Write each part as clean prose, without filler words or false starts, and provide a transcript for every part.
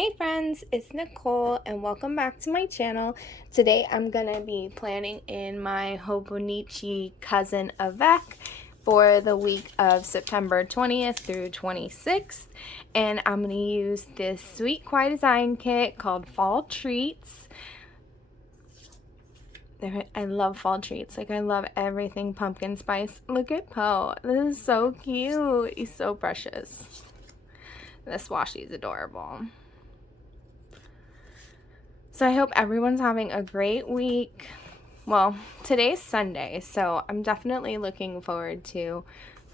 Hey friends, it's Nicole and welcome back to my channel. Today I'm going to be planning in my Hobonichi Cousin event for the week of September 20th through 26th. And I'm going to use this Sweet Kawaii Design kit called Fall Treats. I love fall treats. Like, I love everything pumpkin spice. Look at Poe. This is so cute. He's so precious. This washi is adorable. So I hope everyone's having a great week. Well, today's Sunday, so I'm definitely looking forward to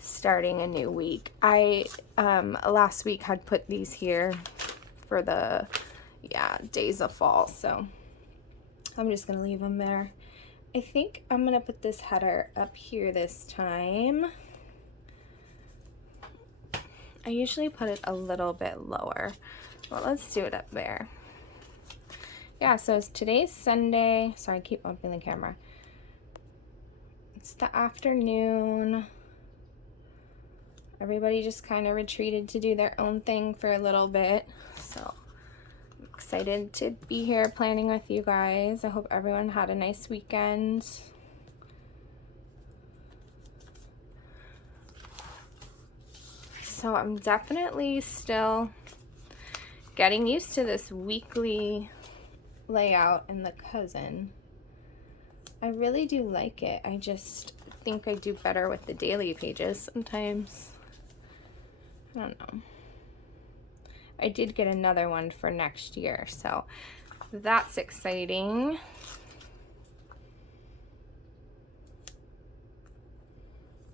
starting a new week. I last week had put these here for the days of fall, so I'm just gonna leave them there. I think I'm gonna put this header up here this time. I usually put it a little bit lower, but let's do it up there. Yeah, so today's Sunday. Sorry, I keep bumping the camera. It's the afternoon. Everybody just kind of retreated to do their own thing for a little bit. So I'm excited to be here planning with you guys. I hope everyone had a nice weekend. So I'm definitely still getting used to this weekly layout in the Cousin. I really do like it. I just think I do better with the daily pages sometimes. I don't know. I did get another one for next year, so that's exciting.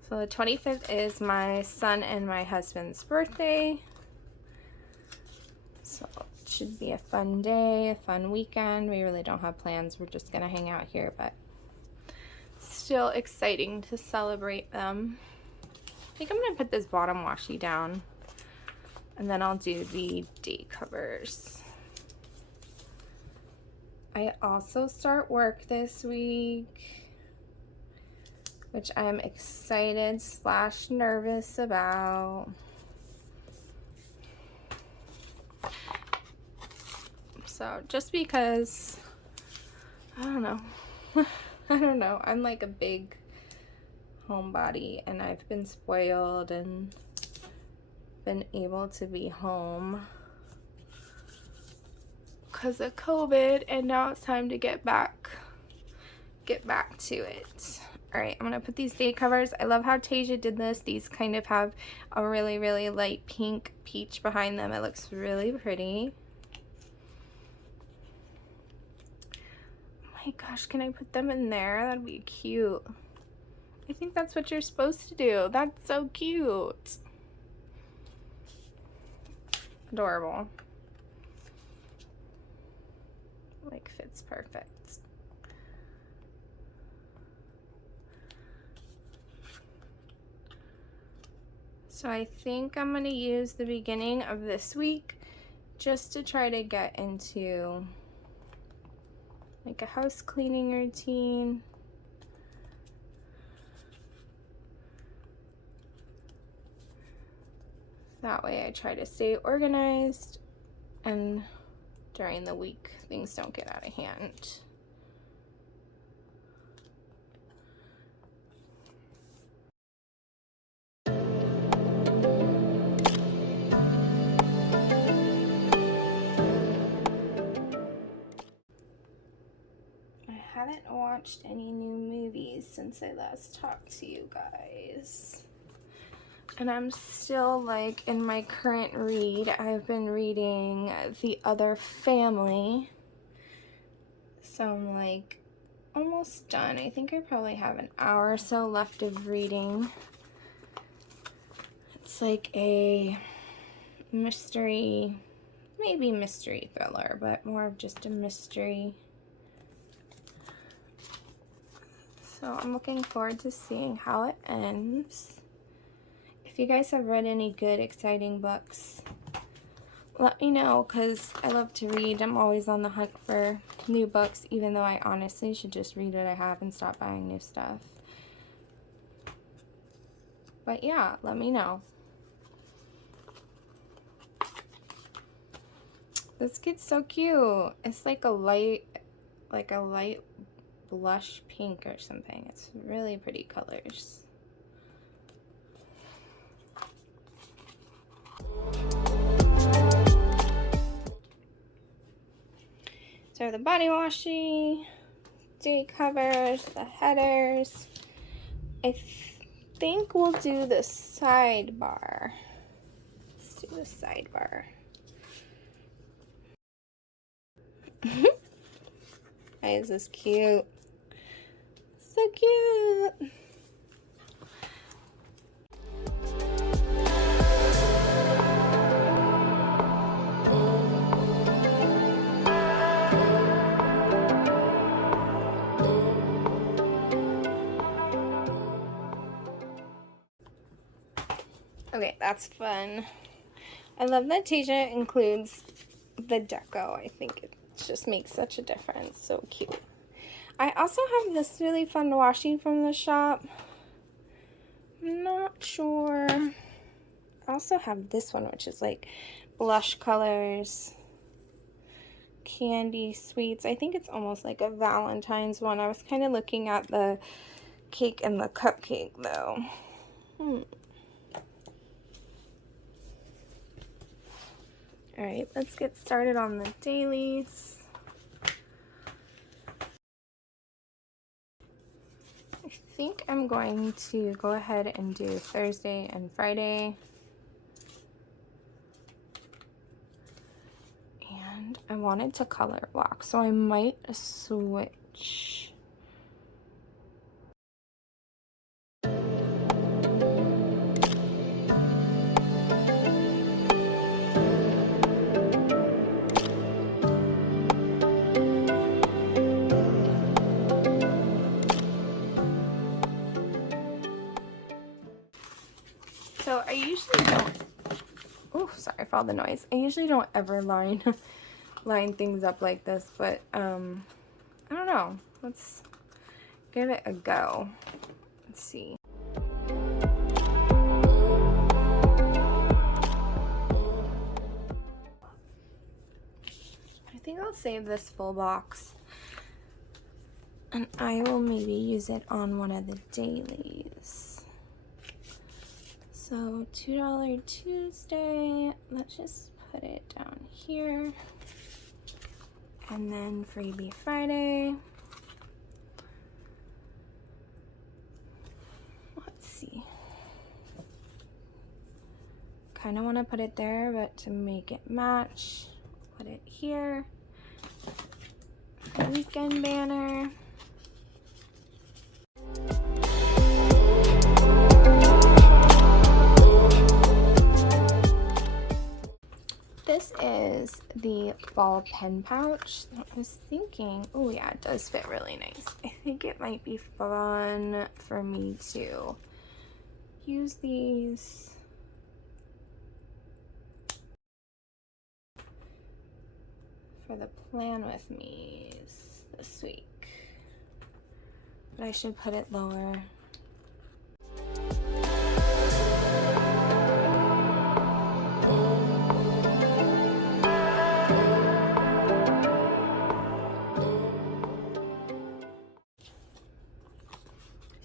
So the 25th is my son and my husband's birthday. So it should be a fun day, a fun weekend. We really don't have plans. We're just gonna hang out here, but still exciting to celebrate them. I think I'm gonna put this bottom washi down and then I'll do the date covers. I also start work this week, which I'm excited / nervous about. So just because, I don't know. I don't know. I'm like a big homebody and I've been spoiled and been able to be home because of COVID, and now it's time to get back to it. All right, I'm gonna put these date covers. I love how Tasia did this. These kind of have a really, really light pink peach behind them. It looks really pretty. Oh my gosh, can I put them in there? That'd be cute. I think that's what you're supposed to do. That's so cute. Adorable. Like, fits perfect. So I think I'm going to use the beginning of this week just to try to get into like a house cleaning routine. That way I try to stay organized and during the week things don't get out of hand. I haven't watched any new movies since I last talked to you guys. And I'm still like in my current read. I've been reading The Other Family. So I'm like almost done. I think I probably have an hour or so left of reading. It's like a mystery, maybe mystery thriller, but more of just a mystery. So I'm looking forward to seeing how it ends. If you guys have read any good, exciting books, let me know, because I love to read. I'm always on the hunt for new books, even though I honestly should just read what I have and stop buying new stuff. But yeah, let me know. This kid's so cute. It's like a light blush pink or something. It's really pretty colors. So the body washi, day covers, the headers. I think we'll do the sidebar. Let's do the sidebar. Is this cute? So cute. Okay, that's fun. I love that Tasia includes the deco. I think it just makes such a difference. So cute. I also have this really fun washi from the shop. I'm not sure. I also have this one, which is like blush colors, candy sweets. I think it's almost like a Valentine's one. I was kind of looking at the cake and the cupcake though. All right, let's get started on the dailies. I think I'm going to go ahead and do Thursday and Friday. And I wanted to color block, so I might switch. So I usually don't, oh, sorry for all the noise. I usually don't ever line things up like this, but I don't know. Let's give it a go. Let's see. I think I'll save this full box and I will maybe use it on one of the dailies. So $2 Tuesday, let's just put it down here. And then Freebie Friday. Let's see. Kind of want to put it there, but to make it match, put it here. Weekend banner. This is the ball pen pouch. I was thinking, oh yeah, it does fit really nice. I think it might be fun for me to use these for the plan with me's this week. But I should put it lower.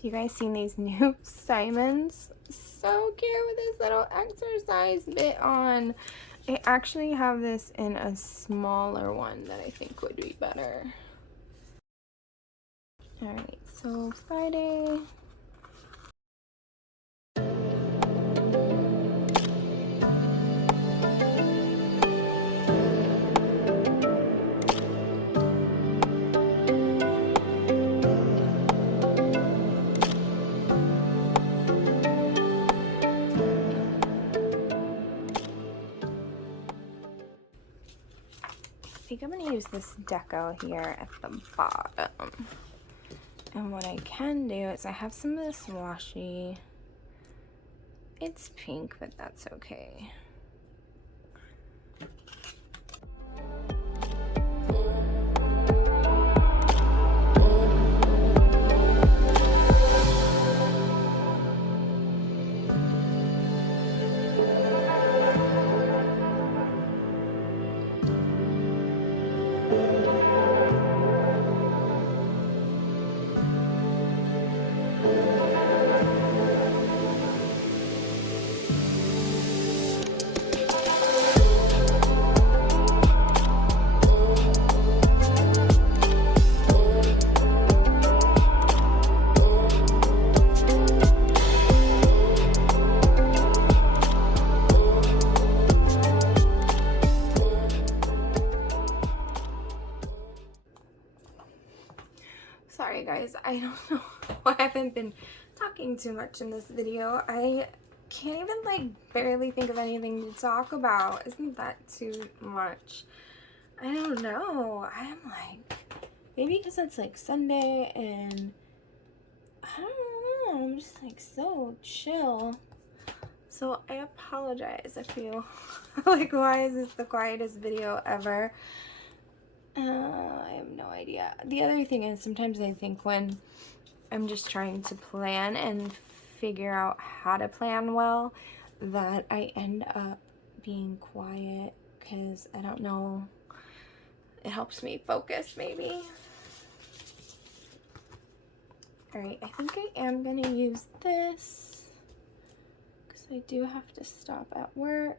You guys seen these new Simons? So cute with this little exercise bit on. I actually have this in a smaller one that I think would be better. Alright, so Friday. I think I'm going to use this deco here at the bottom. And what I can do is I have some of this washi. It's pink, but that's okay. Sorry guys, I don't know why I haven't been talking too much in this video. I can't even like barely think of anything to talk about. Isn't that too much? I don't know. I'm like, maybe because it's like Sunday and I don't know, I'm just like so chill. So I apologize if you like, why is this the quietest video ever? I have no idea. The other thing is sometimes I think when I'm just trying to plan and figure out how to plan well that I end up being quiet because I don't know, it helps me focus maybe. Alright, I think I am going to use this because I do have to stop at work.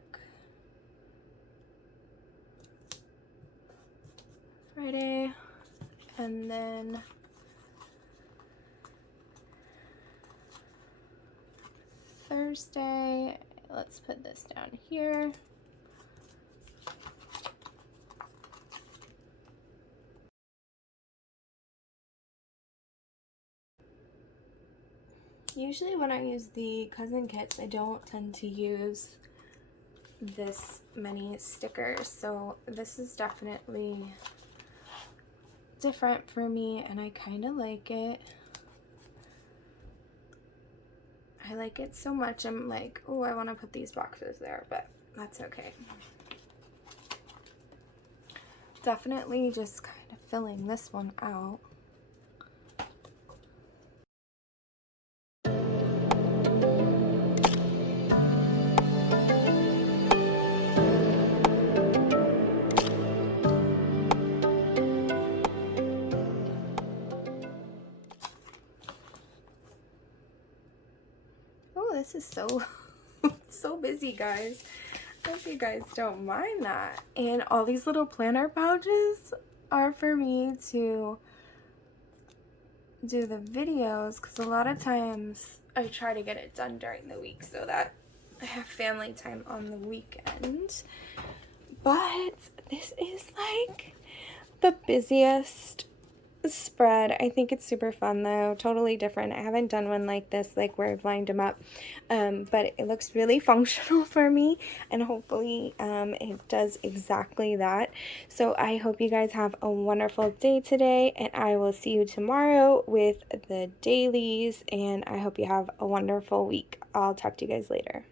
Friday, and then Thursday, let's put this down here. Usually when I use the cousin kits, I don't tend to use this many stickers, so this is definitely different for me and I kind of like it. I like it so much, I'm like, oh, I want to put these boxes there, but that's okay. Definitely just kind of filling this one out. This is so busy, guys. I hope you guys don't mind that. And all these little planner pouches are for me to do the videos because a lot of times I try to get it done during the week so that I have family time on the weekend. But this is like the busiest spread. I think it's super fun though, totally different. I haven't done one like this, like where I've lined them up, but it looks really functional for me and hopefully it does exactly that. So I hope you guys have a wonderful day today and I will see you tomorrow with the dailies and I hope you have a wonderful week. I'll talk to you guys later.